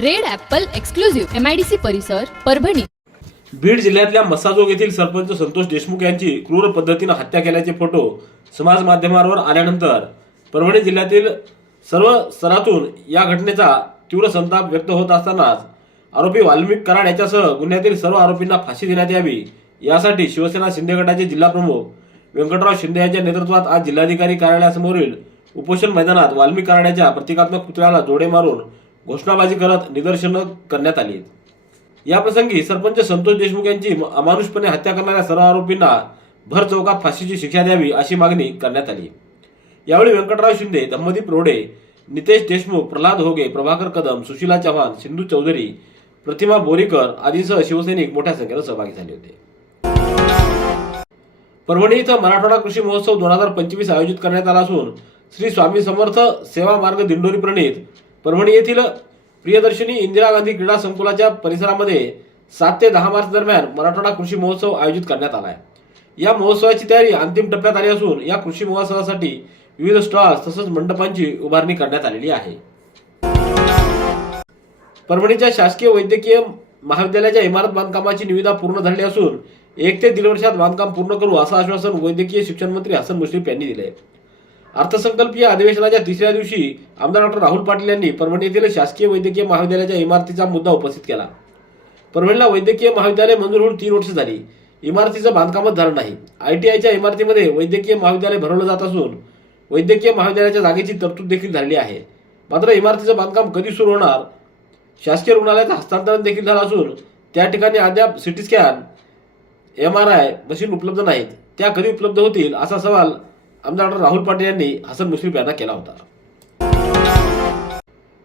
Red Apple exclusive MIDC परिसर परभणी. बीड जिल्ह्यातल्या मसाजोग येथील सरपंच संतोष देशमुख यांची क्रूर पद्धतीनं हत्या केल्याचे फोटो समाज माध्यमांवर आल्यानंतर परभणी जिल्ह्यातील सर्व स्तरातून या घटनेचा तीव्र संताप व्यक्त होत असतानाच आरोपी वाल्मिक कराड याच्यासह गुन्ह्यातील सर्व आरोपींना फाशी देण्यात यावी यासाठी शिवसेना शिंदे गटाचे जिल्हाप्रमुख व्यंकटराव शिंदे यांच्या नेतृत्वात आज जिल्हाधिकारी कार्यालयासमोरील उपोषण मैदानात वाल्मिक कराड प्रतिकात्मक पुतळ्याला जोडे मारून घोषणाबाजी करत निदर्शनं करण्यात आली याप्रसंगी सरपंच संतोष देशमुख यांची अमानुषपणे हत्या करणाऱ्या सर्व आरोपींना भर चौकात फाशीची शिक्षा द्यावी अशी मागणी करण्यात आली यावेळी व्यंकटराव शिंदे धम्मदीप रोडे नितेश देशमुख प्रल्हाद होगे प्रभाकर कदम सुशीला चव्हाण सिंधू चौधरी प्रतिमा बोरीकर आदींसह शिवसैनिक मोठ्या संख्येनं सहभागी झाले होते. परभणी इथं मराठवाडा कृषी महोत्सव दोन हजार पंचवीस आयोजित करण्यात आला असून श्री स्वामी समर्थ सेवा मार्ग दिंडोरी प्रणित परभणी येथील प्रियदर्शनी इंदिरा गांधी क्रीडा संकुलाच्या परिसरामध्ये सात ते दहा मार्च दरम्यान मराठवाडा कृषी महोत्सव आयोजित करण्यात आला आहे या महोत्सवाची तयारी अंतिम टप्प्यात आली असून या कृषी महोत्सवासाठी विविध स्टॉल्स तसंच मंडपांची उभारणी करण्यात आलेली आहे. परभणीच्या शासकीय वैद्यकीय महाविद्यालयाच्या इमारत बांधकामाची निविदा पूर्ण झाली असून एक ते दीड वर्षात बांधकाम पूर्ण करू असं आश्वासन वैद्यकीय शिक्षण मंत्री हसन मुश्रीफ यांनी दिले अर्थसंकल्पीय अधिवेशनाच्या तिसऱ्या दिवशी आमदार डॉक्टर राहुल पाटील यांनी परभणी येथील शासकीय वैद्यकीय महाविद्यालयाच्या इमारतीचा मुद्दा उपस्थित केला. परभणीला वैद्यकीय महाविद्यालय मंजूर होऊन तीन वर्ष झाली. इमारतीचं बांधकामच झालं नाही. आय टी आयच्या इमारतीमध्ये वैद्यकीय महाविद्यालय भरवलं जात असून वैद्यकीय महाविद्यालयाच्या जागेची तरतूद देखील झाली आहे. मात्र इमारतीचं बांधकाम कधी सुरू होणार? शासकीय रुग्णालयाचं हस्तांतरण देखील झालं असून त्या ठिकाणी अद्याप CT scan M R I machine उपलब्ध नाहीत. त्या कधी उपलब्ध होतील असा सवाल आमदार डॉक्टर राहुल पाटील यांनी हसन मुश्रीफ यांना केला होता.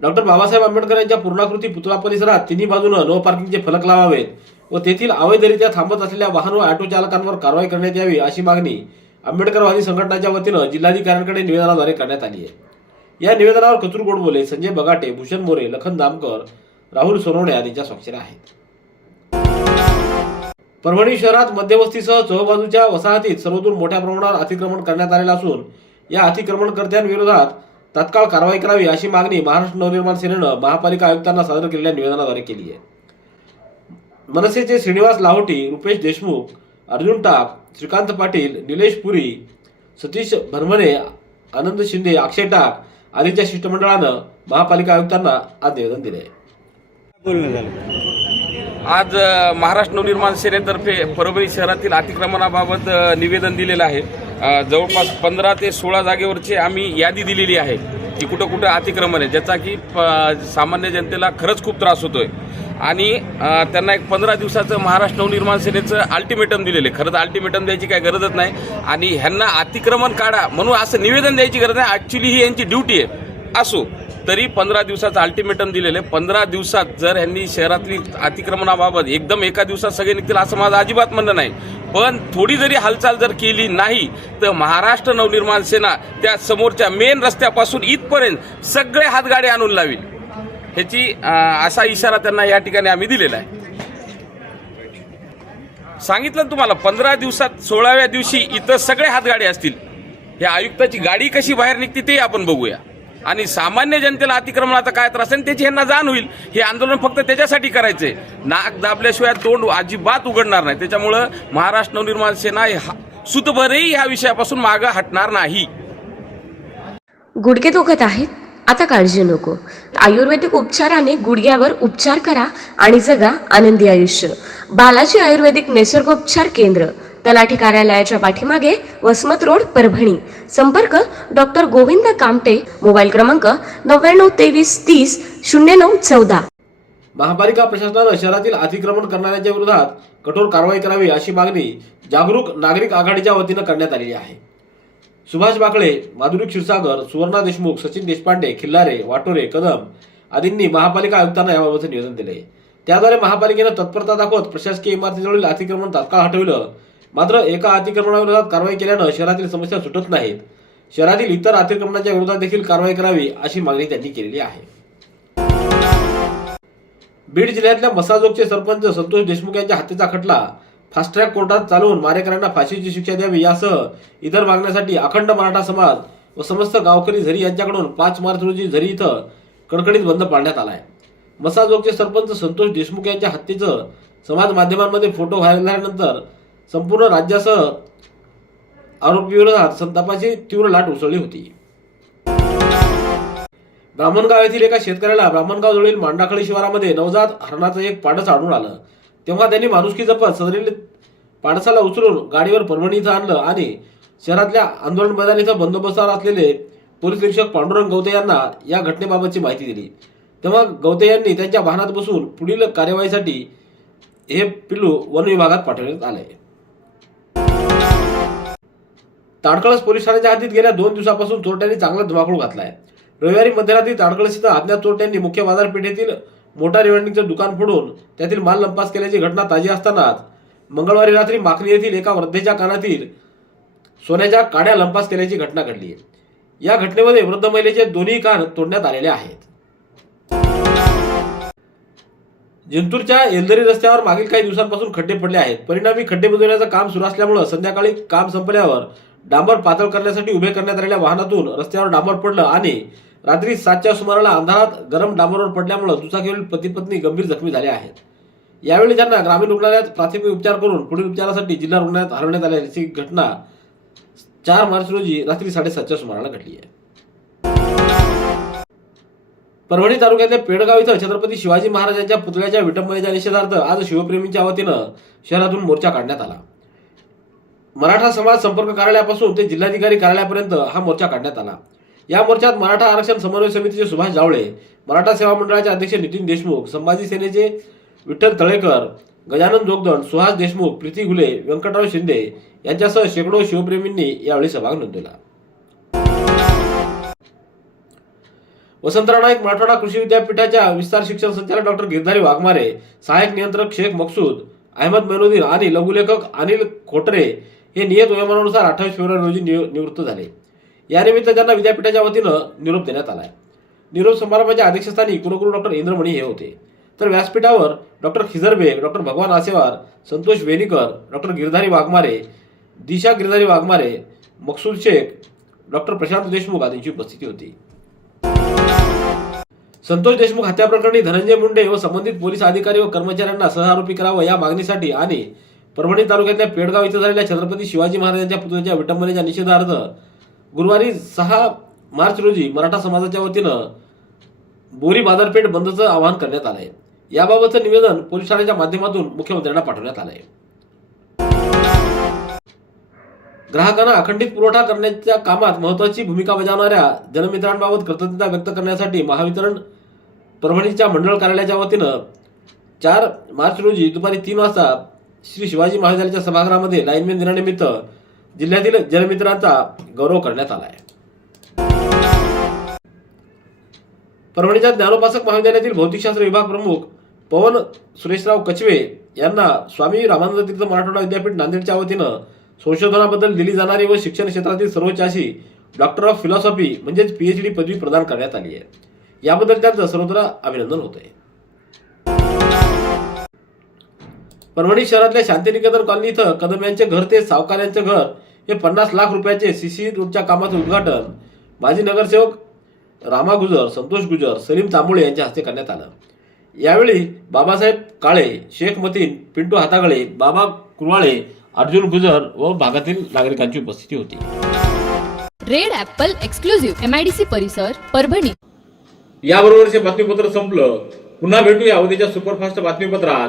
डॉक्टर बाबासाहेब आंबेडकर यांच्या पूर्णाकृती पुतळा परिसरात तिन्ही बाजूनं नो पार्किंगचे फलक लावावेत व तेथील अवैधरित्या थांबत असलेल्या वाहन व ऑटो चालकांवर कारवाई करण्यात यावी अशी मागणी आंबेडकरवादी संघटनाच्या वतीनं जिल्हाधिकाऱ्यांकडे निवेदनाद्वारे करण्यात आली आहे. या निवेदनावर कचूर गोडबोले संजय बगाटे भूषण मोरे लखन दामकर राहुल सोनवणे आदींच्या स्वाक्षऱ्या आहेत. परभणी शहरात मध्यवस्तीसह चहबाजूच्या वसाहतीत सर्वदूर मोठ्या प्रमाणावर अतिक्रमण करण्यात आलेलं असून या अतिक्रमणकर्त्यांविरोधात तत्काळ कारवाई करावी अशी मागणी महाराष्ट्र नवनिर्माण सेनेनं महापालिका आयुक्तांना सादर केलेल्या निवेदनाद्वारे केली आहे. मनसेचे श्रीनिवास लाहोटी रुपेश देशमुख अर्जुन टाप श्रीकांत पाटील निलेश पुरी सतीश भरमणे आनंद शिंदे अक्षय टाक आदींच्या शिष्टमंडळानं महापालिका आयुक्तांना आज निवेदन दिले आहे. आज महाराष्ट्र नवनिर्माण सेनेतर्फे परभणी शहरातील अतिक्रमणाबाबत निवेदन दिलेलं आहे. जवळपास पंधरा ते सोळा जागेवरची आम्ही यादी दिलेली आहे की कुठं कुठं अतिक्रमण आहे ज्याचा की प- सामान्य जनतेला खरंच खूप त्रास होतोय. आणि त्यांना एक पंधरा दिवसाचं महाराष्ट्र नवनिर्माण सेनेचं अल्टिमेटम दिलेलं आहे. खरं तर अल्टिमेटम द्यायची काही गरजच नाही. आणि ह्यांना अतिक्रमण काढा म्हणून असं निवेदन द्यायची गरज नाही. ॲक्च्युली ही यांची ड्युटी आहे. असो. तरी पंधरा दिवसाचं अल्टिमेटम दिलेलं आहे. पंधरा दिवसात जर यांनी शहरातली अतिक्रमणाबाबत एकदम एका दिवसात सगळे निघतील असं माझं अजिबात म्हणणं नाही. पण थोडी जरी हालचाल जर केली नाही तर महाराष्ट्र नवनिर्माण सेना त्या समोरच्या मेन रस्त्यापासून इथपर्यंत सगळे हातगाडे आणून लावेल. ह्याची असा इशारा त्यांना या ठिकाणी आम्ही दिलेला आहे. सांगितलं तुम्हाला पंधरा दिवसात सोळाव्या दिवशी इथं सगळे हातगाडे असतील. या आयुक्ताची गाडी कशी बाहेर निघते ते आपण बघूया. आणि सामान्य जनतेला अतिक्रमणाचा काय त्रास आहे आणि त्याची ह्यांना जाण होईल. हे आंदोलन फक्त त्याच्यासाठी करायचंय नाक दाबल्याशिवाय तोंड अजिबात उघडणार नाही. त्याच्यामुळं महाराष्ट्र नवनिर्माण सेना सुतभरही ह्या विषयापासून मागं हटणार नाही. गुडघे दुखत आहेत. आता काळजी नको. आयुर्वेदिक उपचाराने गुडघ्यावर उपचार करा आणि जगा आनंदी आयुष्य. बालाजी आयुर्वेदिक निसर्गोपचार केंद्र. तलाठी कार्यालयाच्या पाठीमागे वसमत रोड परभणी. संपर्क डॉक्टर गोविंद कामटे मोबाईल क्रमांक नव्याण्णव तेवीस तीस शून्य नऊ चौदा. महापालिका प्रशासनानं शहरातील अतिक्रमण करणाऱ्यांच्या विरोधात कठोर कारवाई करावी अशी मागणी जागरूक नागरिक आघाडीच्या वतीनं करण्यात आलेली आहे. सुभाष बाकळे माधुरी क्षीरसागर सुवर्णा देशमुख सचिन देशपांडे खिल्लारे वाटोरे कदम आदींनी महापालिका आयुक्तांना याबाबतचं निवेदन दिले त्याद्वारे महापालिकेनं तत्परता दाखवत प्रशासकीय इमारतीजवळील अतिक्रमण तात्काळ हटविलं मात्र एका अतिक्रमणाविरोधात कारवाई केल्यानं शहरातील समस्या सुटत नाहीत. शहरातील इतर अतिक्रमणाच्या विरोधात देखील कारवाई करावी अशी मागणी त्यांनी केलेली आहे. बीड जिल्ह्यातल्या मसाजोगचे सरपंच संतोष देशमुख यांच्या हत्येचा खटला फास्ट ट्रॅक कोर्टात चालवून मारेकऱ्यांना फाशीची शिक्षा द्यावी यासह इतर मागण्यासाठी अखंड मराठा समाज व समस्त गावकरी झरी यांच्याकडून पाच मार्च रोजी झरी इथं कडकडीत बंद पाडण्यात आला आहे मसाजोगचे सरपंच संतोष देशमुख यांच्या हत्येचं समाज माध्यमांमध्ये फोटो व्हायरल झाल्यानंतर संपूर्ण राज्यासह आरोपीविरोधात संतापाची तीव्र लाट उसळली होती. ब्राह्मणगाव येथील एका शेतकऱ्याला ब्राह्मणगाव जवळील मांडाखळी शिवारामध्ये नवजात हरणाचं एक पाडस आढळून आलं. तेव्हा त्यांनी माणुसकी जपत सदरील पाडसाला उचलून गाडीवर परभणी इथं आणलं आणि शहरातल्या आंदोलन मैदान इथं बंदोबस्तावर असलेले पोलीस निरीक्षक पांडुरंग गवते यांना या घटनेबाबतची माहिती दिली. तेव्हा गवते यांनी त्यांच्या वाहनात बसून पुढील कार्यवाहीसाठी हे पिल्लू वन विभागात पाठवण्यात आले. ताडकळस पोलीस ठाण्याच्या हद्दीत गेल्या दोन दिवसापासून चोरट्यांनी चांगला धुमाकूळ घातलाय. रविवारी मध्यरात्री ताडकळस इथं अज्ञात चोरट्यांनी मुख्य बाजारपेठेतील मोटार रिवेंडिंगचं दुकान फोडून त्यातील माल लंपास केल्याची घटना ताजी असतानाच मंगळवारी रात्री माखणी येथील एका वृद्धेच्या कानातील सोन्याच्या काड्या लंपास केल्याची घटना घडली या घटनेमध्ये वृद्ध महिलेचे दोन्ही कान तोडण्यात आलेले आहेत. जिंतूरच्या येलदरी रस्त्यावर मागील काही दिवसांपासून खड्डे पडले आहेत. परिणामी खड्डे बुजवण्याचं काम सुरू असल्यामुळे संध्याकाळी काम संपल्यावर डांबर पातळ करण्यासाठी उभे करण्यात आलेल्या वाहनातून रस्त्यावर डांबर पडलं आणि रात्री सातच्या सुमाराला अंधारात गरम डांबरवर पडल्यामुळे दुचाकीवरील पती पत्नी गंभीर जखमी झाले आहेत. यावेळी त्यांना ग्रामीण रुग्णालयात प्राथमिक उपचार करून पुढील उपचारासाठी जिल्हा रुग्णालयात हलवण्यात आल्याची घटना चार मार्च रोजी रात्री साडेसातच्या सुमाराला घडली आहे. परभणी तालुक्यातल्या पेडगाव इथं छत्रपती शिवाजी महाराजांच्या पुतळ्याच्या विटंबनेच्या निषेधार्थ आज शिवप्रेमींच्या वतीनं शहरातून मोर्चा काढण्यात आला. मराठा समाज संपर्क कार्यालयापासून ते जिल्हाधिकारी कार्यालयापर्यंत हा मोर्चा काढण्यात आला. या मोर्चात मराठा आरक्षण समन्वय समितीचे सुभाष जावळे मराठा सेवा मंडळाचे अध्यक्ष नितीन देशमुख संभाजी सेनेचे विठ्ठल तळेकर गजानन जोगदंड सुहास देशमुख प्रीती घुले व्यंकटराव शिंदे यांच्यासह शेकडो शिवप्रेमींनी यावेळी सहभाग नोंदवला. वसंतराव नाईक मराठवाडा कृषी विद्यापीठाच्या विस्तार शिक्षण संचालक डॉक्टर गिरधारी वाघमारे सहाय्यक नियंत्रक शेख मकसूद अहमद मेनुद्दीन आणि लघुलेखक अनिल खोटरे हे नियत वयोमानानुसार अठ्ठावीस फेब्रुवारी रोजी निव- निवृत्त झाले. यानिमित्त त्यांना विद्यापीठाच्या वतीनं निरोप देण्यात आलाय. निरोप समारंभाच्या अध्यक्षस्थानी कुलगुरू डॉक्टर इंद्रमणी हे होते. तर व्यासपीठावर doctor Khijarbe doctor Bhagwan Asewar Santosh Venikar doctor Girdhari Waghmare Disha Girdhari Waghmare Maqsood Shaikh doctor Prashant Deshmukh आदींची उपस्थिती होती. संतोष देशमुख हत्या प्रकरणी धनंजय मुंडे व संबंधित पोलीस अधिकारी व कर्मचाऱ्यांना सहआरोपी करावं या मागणीसाठी आणि परभणी तालुक्यातल्या पेडगाव इथं झालेल्या छत्रपती शिवाजी महाराजांच्या पुतळ्याच्या विटंबनेच्या निषेधार्थ गुरुवारी सहा मार्च रोजी मराठा समाजाच्या वतीनं बोरी बाजारपेठ बंदचं आवाहन करण्यात आलंय. याबाबतचं निवेदन पोलीस ठाण्याच्या माध्यमातून मुख्यमंत्र्यांना पाठवण्यात आलंय. ग्राहकांना अखंडित पुरवठा करण्याच्या कामात महत्वाची भूमिका बजावणाऱ्या जनमित्रांबाबत कृतज्ञता व्यक्त करण्यासाठी महावितरण परभणीच्या मंडळ कार्यालयाच्या वतीनं चार मार्च रोजी दुपारी तीन वाजता श्री शिवाजी महाविद्यालयाच्या सभागृहामध्ये लाईनमॅन दिनानिमित्त जिल्ह्यातील जनमित्रांचा गौरव करण्यात आला आहे परभणीच्या ज्ञानोपासक महाविद्यालयातील भौतिकशास्त्र विभाग प्रमुख पवन सुरेशराव कचवे यांना स्वामी रामानंद तीर्थ मराठवाडा विद्यापीठ नांदेडच्या वतीनं संशोधनाबद्दल दिली जाणारी व शिक्षण क्षेत्रातील सर्वोच्च अशी डॉक्टर ऑफ फिलॉसॉफी म्हणजेच पीएचडी पदवी प्रदान करण्यात आली आहे. याबद्दल त्यांचं सर्वत्र अभिनंदन होत आहे परभणी शहरातल्या शांतिनिकेतन कॉलनी इथं कदम यांचे घर ते सावकार यांचे घर हे पन्नास लाख रुपयाचे सीसी रोडच्या कामाचं उद्घाटन. माजी नगरसेवक रामा गुजर संतोष गुजर सलीम तांबोळे यांच्या हस्ते करण्यात आलं. यावेळी बाबासाहेब काळे शेख मतीन पिंटू हातागळे बाबा कुरवाळे अर्जुन गुजर व भागातील नागरिकांची उपस्थिती होती. Red Apple exclusive M I D C परिसर परभणी. याबरोबरचे बातमीपत्र संपलं. पुन्हा भेटूया उद्याच्या सुपरफास्ट बातमीपत्रात.